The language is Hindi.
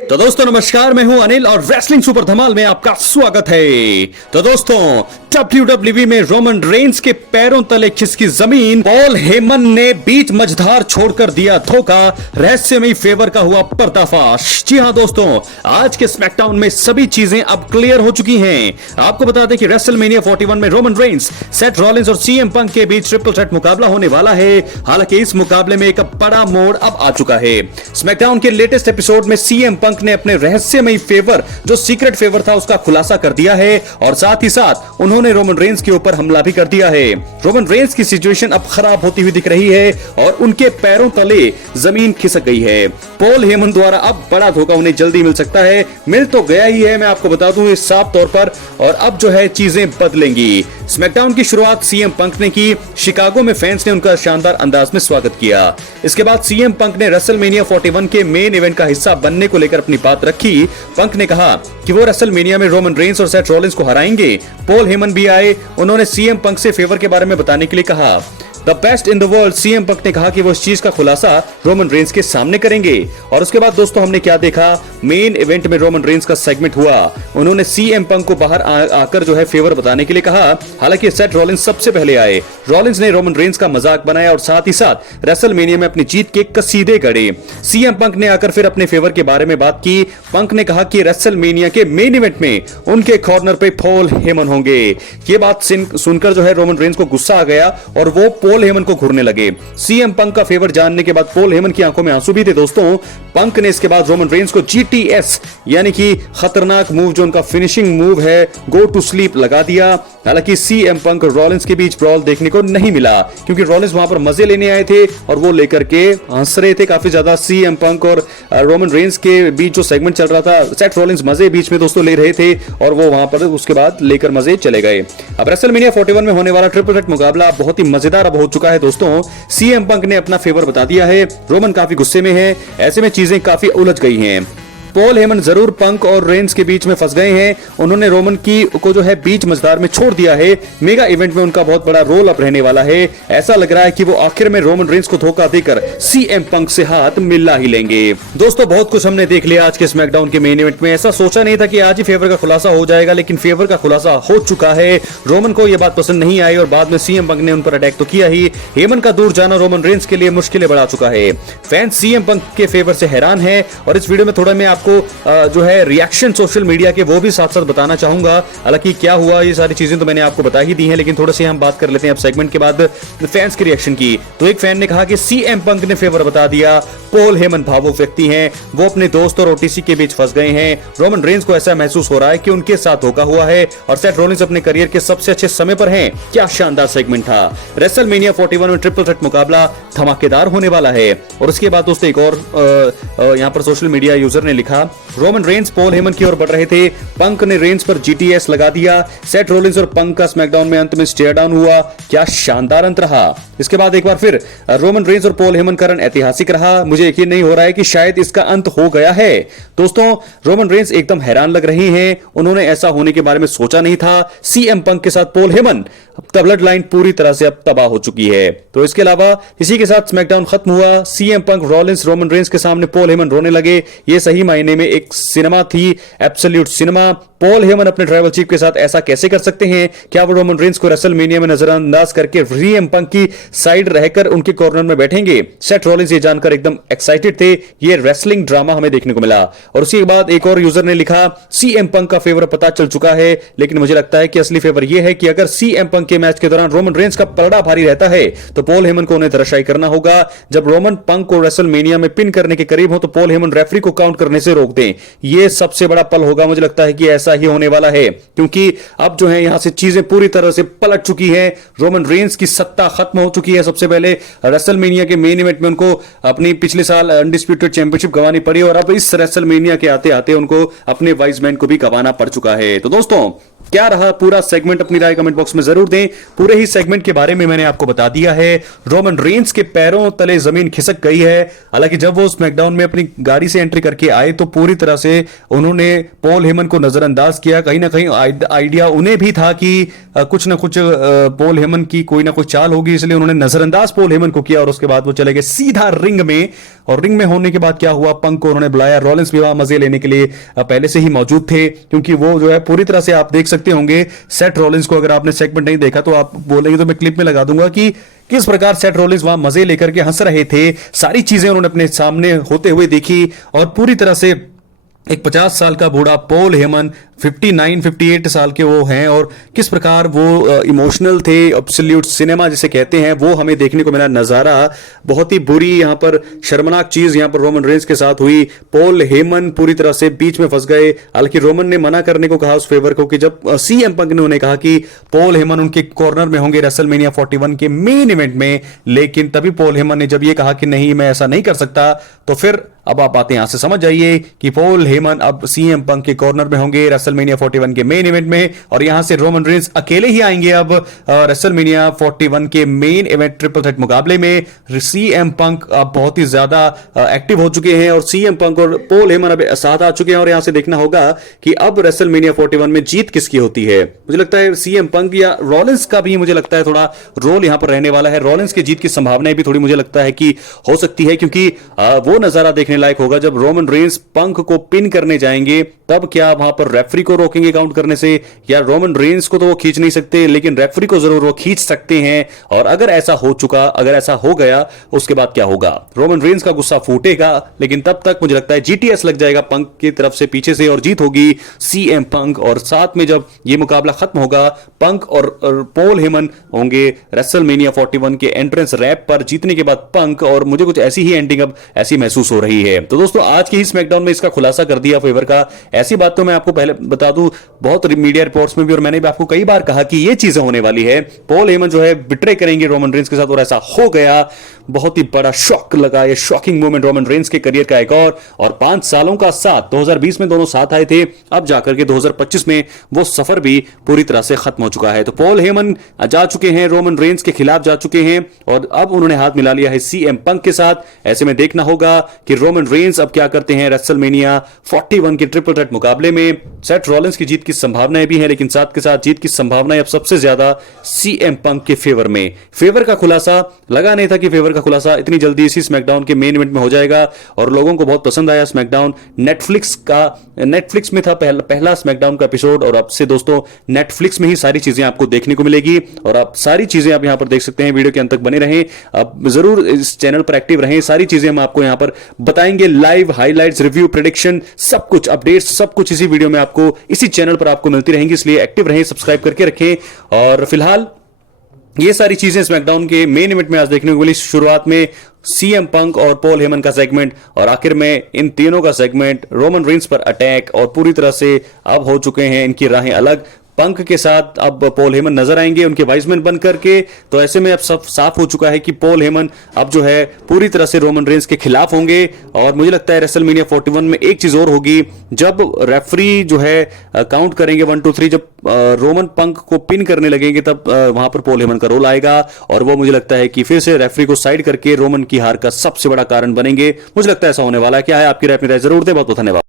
तो दोस्तों नमस्कार, मैं हूं अनिल और रेसलिंग सुपर धमाल में आपका स्वागत है। तो दोस्तों WWE में रोमन रेंस के पैरों तले खिसकी जमीन, पॉल हेमन ने बीच मझधार छोड़कर दिया धोखा, रहस्यमयी फेवर का हुआ पर्दाफाश। जी हां दोस्तों, आज के स्मैकडाउन में सभी चीजें अब क्लियर हो चुकी हैं। आपको बता दें कि रेसलमेनिया 41 में रोमन रेंस, सेथ रॉलिंस और सीएम पंक के बीच ट्रिपल थ्रेट मुकाबला होने वाला है। हालांकि इस मुकाबले में एक बड़ा मोड़ अब आ चुका है। स्मैकडाउन के लेटेस्ट एपिसोड में सीएम पंक ने अपने रहस्यमयी फेवर, जो सीक्रेट फेवर था, उसका खुलासा कर दिया है और साथ ही साथ उन्होंने रोमन रेंस के ऊपर हमला भी कर दिया है। रोमन रेंस की सिचुएशन अब खराब होती हुई दिख रही है और उनके पैरों तले जमीन खिसक गई है। पॉल हेमन द्वारा अब बड़ा धोखा उन्हें जल्दी मिल सकता है, मिल तो गया ही है, मैं आपको बता दूं इस साफ तौर पर, और अब जो है चीजें बदलेंगी। स्मैकडाउन की शुरुआत सीएम पंक ने की। शिकागो में फैंस ने उनका शानदार अंदाज में स्वागत किया। इसके बाद सीएम पंक ने रेसलमेनिया 41 के मेन इवेंट का हिस्सा बनने को लेकर अपनी बात रखी। पंक ने कहा कि वो रेसलमेनिया में रोमन रेंस और सेथ रॉलिंस को हराएंगे। पॉल हेमन भी आए, उन्होंने सीएम पंक से फेवर के बारे में बताने के लिए कहा। The best in the world, CM Punk ने कहा कि वो इस चीज का खुलासा रोमन रेंस के सामने करेंगे। और उसके बाद दोस्तों हमने क्या देखा, मेन इवेंट में रोमन रेंस का सेगमेंट हुआ। उन्होंने सीएम पंक को बाहर आकर जो है फेवर बताने के लिए कहा। हालांकि सेथ रॉलिंस सबसे पहले आए। रॉलिंस ने रोमन रेंस का मजाक बनाया और साथ ही साथ रेसलमेनिया में अपनी जीत के कसीदे गढ़े। सीएम पंक ने आकर फिर अपने फेवर के बारे में बात की। पंक ने कहा कि रेसलमेनिया के मेन इवेंट में उनके कॉर्नर पे पॉल हेमन होंगे। ये बात सुनकर जो है रोमन रेंस को गुस्सा आ गया और वो पॉल हेमन को घूरने लगे। सीएम पंक का फेवर जानने के बाद पॉल हेमन की आंखों में आंसू भी थे दोस्तों। पंक ने इसके बाद रोमन रेंस को GTS यानी कि खतरनाक मूव, जो उनका फिनिशिंग मूव है, गो टू स्लीप, लगा दिया। हालांकि सीएम पंक और रॉलिंस के बीच ब्रॉल देखने को नहीं मिला क्योंकि रॉलिंस वहां पर मजे लेने आए थे और वो लेकर के हंस रहे थे काफी ज्यादा। सीएम पंक और रोमन रेंस के बीच जो सेगमेंट चल रहा था, सेथ रॉलिंस मजे बीच में दोस्तों ले रहे थे और वो वहां पर उसके बाद लेकर मजे चले गए। अब रेसलमेनिया 41 में होने वाला ट्रिपल थ्रेट मुकाबला बहुत ही मजेदार अब हो चुका है दोस्तों। सीएम पंक ने अपना फेवर बता दिया है, रोमन काफी गुस्से में है, ऐसे में चीजें काफी उलझ गई हैं। पॉल हेमन जरूर पंक और रेंस के बीच में फंस गए हैं। उन्होंने रोमन को जो है बीच मझधार में छोड़ दिया है। मेगा इवेंट में उनका बहुत बड़ा रोल अब रहने वाला है। ऐसा लग रहा है कि वो आखिर में रोमन रेंस को धोखा देकर सीएम पंक से हाथ मिला ही लेंगे। दोस्तों बहुत कुछ हमने देख लिया आज के स्मैकडाउन के मेन इवेंट में। ऐसा सोचा नहीं था कि आज ही फेवर का खुलासा हो जाएगा, लेकिन फेवर का खुलासा हो चुका है। रोमन को यह बात पसंद नहीं आई और बाद में सीएम पंक ने उन पर अटैक तो किया ही। हेमन का दूर जाना रोमन रेंस के लिए मुश्किलें बढ़ा चुका है। फैंस सीएम पंक के फेवर से हैरान है और इस वीडियो में थोड़ा मैं आपको जो है रिएक्शन सोशल मीडिया के वो भी साथ साथ बताना चाहूंगा। हालांकि क्या हुआ, ये सारी चीजें तो मैंने आपको बता ही दी हैं, लेकिन थोड़ा से हम बात कर लेते हैं अब सेगमेंट के बाद फैंस की रिएक्शन की। तो एक फैन ने कहा कि सीएम पंक ने फेवर बता दिया। पॉल हेमन भावुक व्यक्ति हैं, वो अपने दोस्त और ओटीसी के बीच फंस गए हैं। रोमन रेंस को ऐसा महसूस हो रहा है कि उनके साथ धोखा हुआ है और सेथ रॉलिंस अपने करियर के सबसे अच्छे समय पर हैं। क्या शानदार सेगमेंट था। रेसलमेनिया 41 में ट्रिपल थ्रेट मुकाबला धमाकेदार होने वाला है। और उसके बाद दोस्तों एक और यहां पर सोशल मीडिया यूजर ने लिखा, रोमन रेंस पॉल हेमन की ओर बढ़ रहे थे, पंक ने रेंस पर GTS लगा दिया। सेथ रॉलिंस और पंक का स्मैकडाउन में अंत में स्टेयर डाउन हुआ। क्या शानदार अंत रहा। इसके बाद एक बार फिर रोमन रेंस और पॉल हेमन का रन ऐतिहासिक रहा। मुझे यकीन नहीं हो रहा है कि शायद इसका अंत हो गया है। दोस्तों रोमन रेंस एकदम हैरान लग रहे हैं, उन्होंने ऐसा होने के बारे में सोचा नहीं था। सीएम पंक के साथ पॉल हेमन, ब्लड लाइन पूरी तरह से अब तबाह हो चुकी है। तो इसके अलावा इसी के साथ स्मैकडाउन खत्म हुआ। CM Punk, Rollins, Roman Reigns के सामने पॉल हेमन रोने लगे। ये सही मायने में एक सिनेमा थी, एब्सोल्यूट सिनेमा। पॉल हेमन अपने ट्राइबल चीफ के साथ ऐसा कैसे कर सकते हैं। क्या वो रोमन रेंस को रेसलमेनिया में नजरअंदाज करके सीएम पंक की साइड रहकर उनके कॉर्नर में बैठेंगे। सेथ रॉलिंस ये जानकर एकदम एक्साइटेड थे। ये रेसलिंग ड्रामा हमें देखने को मिला। और उसके बाद एक और यूजर ने लिखा, सीएम पंक का फेवर पता चल चुका है, लेकिन मुझे लगता है कि असली फेवर यह है कि अगर सीएम पंक के मैच के दौरान रोमन रेंस का पलड़ा भारी रहता है तो पॉल हेमन को उन्हें धराशायी करना होगा। जब रोमन पंक को रेसलमेनिया में पिन करने के करीब हो तो पॉल हेमन रेफरी को काउंट करने से रोक दें। यह सबसे बड़ा पल होगा। मुझे लगता है कि ऐसा ही होने वाला है क्योंकि अब जो है यहां से चीजें पूरी तरह से पलट चुकी है। रोमन रेंस की सत्ता खत्म हो चुकी है। सबसे पहले रेसलमेनिया के मेन इवेंट में उनको अपनी पिछले साल अनडिस्प्यूटेड चैंपियनशिप गंवानी पड़ी और अब इस रेसलमेनिया के आते आते उनको अपने वाइज मैन को भी गंवाना पड़ चुका है। तो दोस्तों क्या रहा पूरा सेगमेंट, अपनी राय कमेंट बॉक्स में जरूर दें। पूरे ही सेगमेंट के बारे में मैंने आपको बता दिया है। रोमन रेंस के पैरों तले जमीन खिसक गई है। हालांकि जब वो स्मैकडाउन में अपनी गाड़ी से एंट्री करके आए तो पूरी तरह से उन्होंने पॉल हेमन को नजरअंदाज किया। कहीं ना कहीं आइडिया उन्हें भी था कि कुछ ना कुछ पॉल हेमन की कोई ना कोई चाल होगी, इसलिए उन्होंने नजरअंदाज पॉल हेमन को किया और उसके बाद वो चले गए सीधा रिंग में। और रिंग में होने के बाद क्या हुआ, पंक को उन्होंने बुलाया। रॉलिंस भी वहां मजे लेने के लिए पहले से ही मौजूद थे, क्योंकि वो जो है पूरी तरह से आप देख सकते होंगे सेथ रॉलिंस को। अगर आपने सेगमेंट नहीं देखा तो आप बोलेंगे तो मैं क्लिप में लगा दूंगा कि किस प्रकार सेथ रॉलिंस वहां मजे लेकर के हंस रहे थे। सारी चीजें उन्होंने अपने सामने होते हुए देखी और पूरी तरह से एक 50 साल का बूढ़ा पॉल हेमन 58 साल के वो हैं और किस प्रकार वो इमोशनल थे। एब्सोल्यूट सिनेमा जिसे कहते हैं वो हमें देखने को मिला। नजारा बहुत ही बुरी, यहां पर शर्मनाक चीज यहां पर रोमन रेंस के साथ हुई। पॉल हेमन पूरी तरह से बीच में फंस गए। हालांकि रोमन ने मना करने को कहा उस फेवर को कि जब सीएम पंक ने उन्हें कहा कि पॉल हेमन उनके कॉर्नर में होंगे रेसलमेनिया 41 के मेन इवेंट में, लेकिन तभी पॉल हेमन ने जब ये कहा कि नहीं मैं ऐसा नहीं कर सकता, तो फिर अब आप बातें यहां से समझ जाइए कि पॉल हेमन अब सीएम पंक के कॉर्नर में होंगे रेसलमेनिया 41 के मेन इवेंट में और यहां से रोमन रेंस अकेले ही आएंगे अब रेसलमेनिया 41 के मेन इवेंट ट्रिपल थ्रेट मुकाबले में। सीएम पंक अब बहुत ही ज्यादा एक्टिव हो चुके हैं और सीएम पंक और पॉल हेमन अब साथ आ चुके हैं और यहां से देखना होगा कि अब रेसलमेनिया 41 में जीत किसकी होती है। मुझे लगता है सीएम पंक या रॉलिंस का भी मुझे लगता है थोड़ा रोल यहां पर रहने वाला है। रॉलिंस की जीत की संभावनाएं भी थोड़ी मुझे लगता है कि हो सकती है, क्योंकि वो नजारा देखने लायक होगा जब रोमन रेंस पंक को पिन करने जाएंगे। तब क्या वहां पर रेफरी को रोकेंगे काउंट करने से, या रोमन रेंस को तो वो खींच नहीं सकते लेकिन रेफरी को जरूर वो खींच सकते हैं। और अगर ऐसा हो गया उसके बाद क्या होगा, रोमन रेंस का गुस्सा फूटेगा, लेकिन तब तक मुझे लगता है जीटीएस लग जाएगा पंक की तरफ से पीछे से और जीत होगी सीएम पंक। और साथ में जब ये मुकाबला खत्म होगा पंक और पॉल हेमन होंगे रेसलमेनिया 41 के एंट्रेंस रैप पर जीतने के बाद पंक। और मुझे कुछ ऐसी ही एंडिंग अब ऐसी महसूस हो रही है। तो दोस्तों आज के ही स्मैकडाउन में इसका खुलासा कर दिया फेवर का। ऐसी बात तो मैं आपको पहले बता दूं बहुत मीडिया रिपोर्ट्स में भी, और मैंने भी आपको कई बार कहा कि ये चीजें होने वाली है। पॉल हेमन जो है बिट्रे करेंगे रोमन रेंस के साथ और ऐसा हो गया। बहुत ही बड़ा शॉक लगा, ये शॉकिंग मोमेंट रोमन रेंस के करियर का एक और 5 सालों का साथ 2020 में दोनों साथ आए थे, अब जाकर के 2025 में वो सफर भी पूरी तरह से खत्म हो चुका है। तो पॉल हेमन जा चुके हैं, रोमन रेंस के खिलाफ जा चुके हैं और अब उन्होंने हाथ मिला लिया है सीएम पंक के साथ। ऐसे में देखना होगा कि रोमन रेंस अब क्या करते हैं रेसलमेनिया 41 के ट्रिपल थ्रेट मुकाबले में। सेथ रॉलिंस की जीत की संभावनाएं भी हैं, लेकिन साथ के साथ जीत की संभावनाएं अब सबसे ज्यादा सीएम पंक के फेवर में। फेवर का खुलासा लगा नहीं था कि फेवर का खुलासा इतनी जल्दी इसी स्मैकडाउन के मेन इवेंट में हो जाएगा और लोगों को बहुत पसंद आया स्मैकडाउन। नेटफ्लिक्स में था पहला स्मैकडाउन का एपिसोड और अब से दोस्तों नेटफ्लिक्स में ही सारी चीजें आपको देखने को मिलेगी और आप सारी चीजें आप यहां पर देख सकते हैं। वीडियो के अंत तक बने रहें, आप जरूर इस चैनल पर एक्टिव रहें। सारी चीजें हम आपको यहां पर बताएंगे, लाइव हाइलाइट्स, रिव्यू, प्रेडिक्शन, सब कुछ अपडेट्स, सब कुछ इसी वीडियो में आपको इसी चैनल पर आपको मिलती रहेंगी। इसलिए एक्टिव रहें, सब्सक्राइब करके रखें। और फिलहाल ये सारी चीजें स्मैकडाउन के मेन इवेंट में आज देखने को मिली। शुरुआत में सीएम पंक और पॉल हेमन का सेगमेंट और आखिर में इन तीनों का सेगमेंट, रोमन रेंस पर अटैक और पूरी तरह से अब हो चुके हैं इनकी राहें अलग। पंक के साथ अब पॉल हेमन नजर आएंगे उनके वाइसमैन बन करके। तो ऐसे में अब सब साफ हो चुका है कि पॉल हेमन अब जो है पूरी तरह से रोमन रेंस के खिलाफ होंगे। और मुझे लगता है रेसलमेनिया 41 में एक चीज और होगी, जब रेफरी जो है काउंट करेंगे 1 2 3, जब रोमन पंक को पिन करने लगेंगे तब वहां पर पॉल हेमन का रोल आएगा और वो मुझे लगता है कि फिर से रेफरी को साइड करके रोमन की हार का सबसे बड़ा कारण बनेंगे। मुझे लगता है ऐसा होने वाला है। क्या है आपकी राय? अपनी राय जरूर दें। बहुत बहुत धन्यवाद।